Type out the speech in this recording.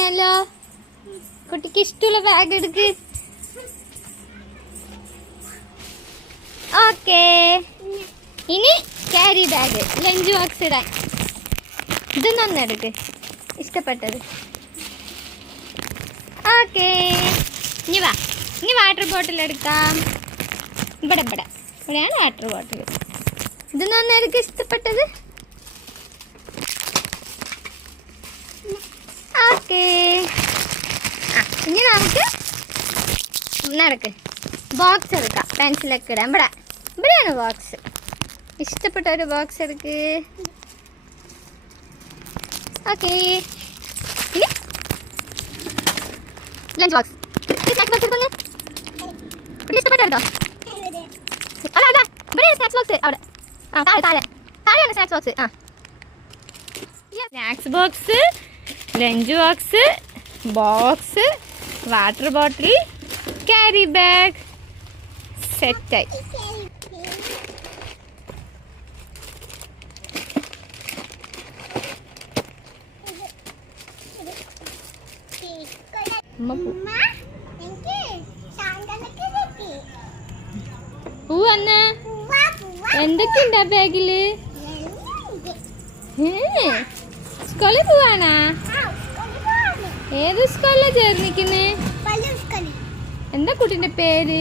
വാങ്ങിയാലോ? കുട്ടിക്ക് ഇഷ്ടമുള്ള ബാഗ് എടുക്ക്. ഓക്കേ, ഇനി ക്യാരി ബാഗ്, ലഞ്ച് ബോക്സ് ഇടാൻ. ഇതൊന്നും എടുക്ക്, ഇഷ്ടപ്പെട്ടത്. ഓക്കേ, ഇനി വാ. ഇനി വാട്ടർ ബോട്ടിൽ എടുക്കാം. ഇവിടെയാണ് വാട്ടർ ബോട്ടിൽ. ഇതൊന്നും എടുക്ക്, ഇഷ്ടപ്പെട്ടത്. ഓക്കേ, ഇനി നമുക്ക് നടക്ക് ബോക്സ് എടുക്കാം. പെൻസിലൊക്കെ ഇടാം. ഇവിടെയാണ് ബോക്സ്. ഇഷ്ടപ്പെട്ട ഒരു ബോക്സ് എടുക്ക്. Okay, lunch box. ഇഷ്ടപ്പെട്ടോ? അല്ല ഇവിടെ സ്നാക്സ് ബോക്സ്. അവിടെ താഴെയാണ് snacks box. Snacks box, lunch box, box, water bottle, carry bag സെറ്റായി. പൂവന്ന് എന്തൊക്കെയുണ്ട് ആ ബാഗില്? സ്കൂളിൽ പോവാനാ? ഏത് സ്കൂളിലാ ചേർന്നിരിക്കുന്നേ? എന്താ കുട്ടിന്റെ പേര്?